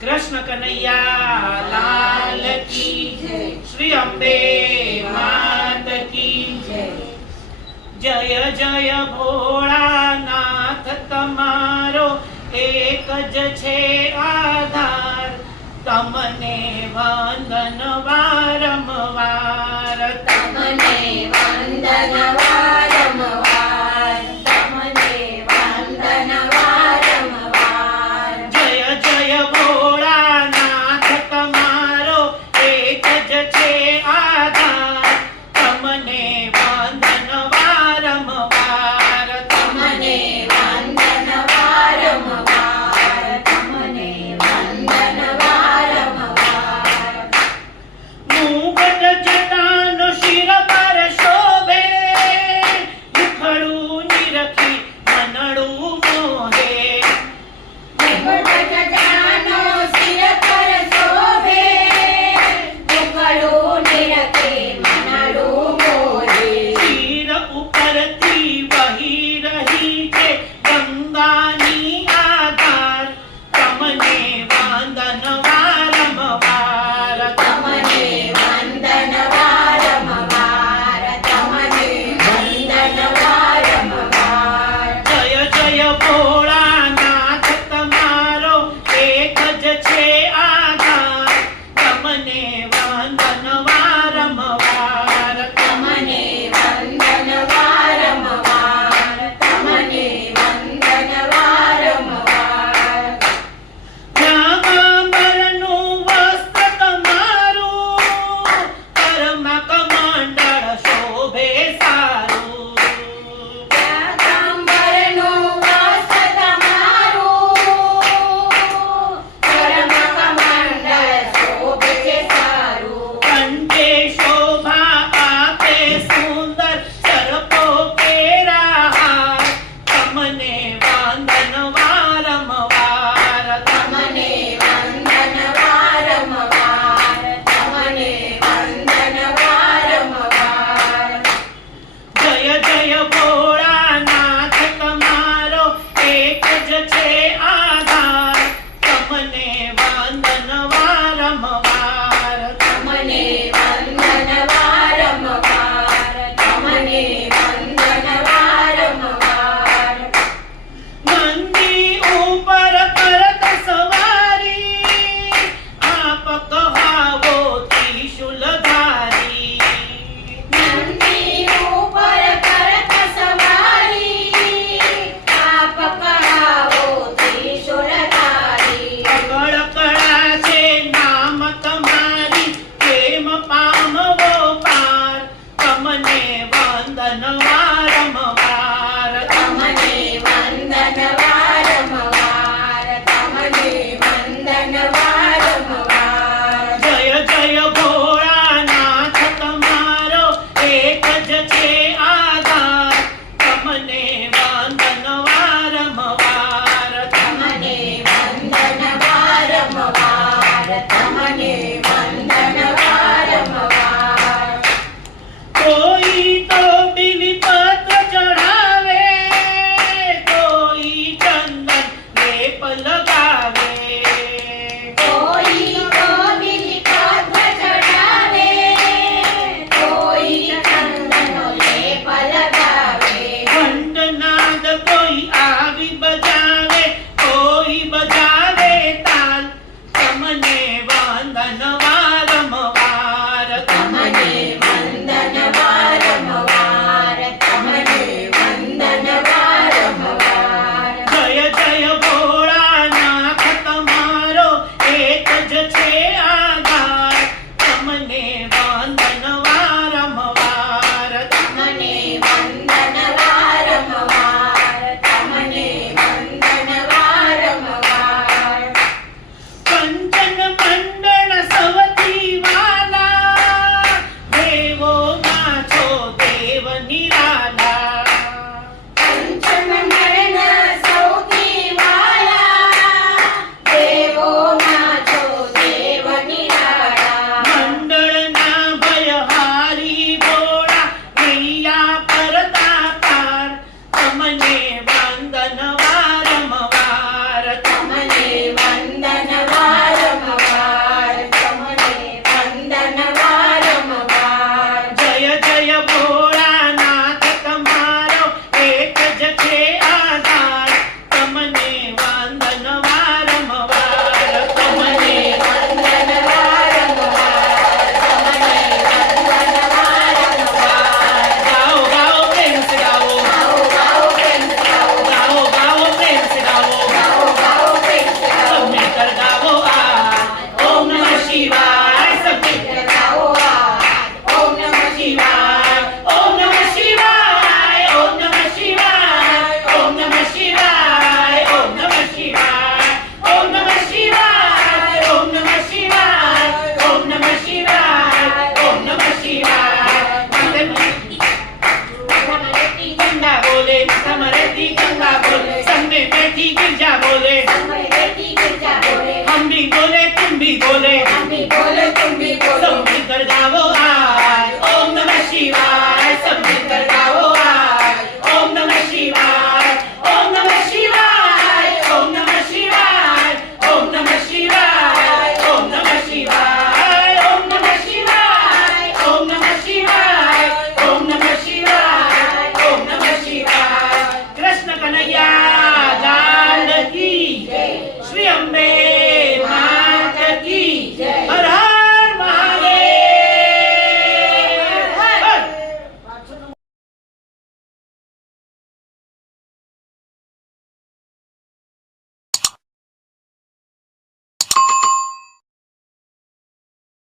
કૃષ્ણ કનૈયા, લાલ કી શ્રી અંબે માત કી જય જય ભોળાનાથ તમારો એક જ છે આધાર. તમને વંદન વારંવાર, તમને વંદન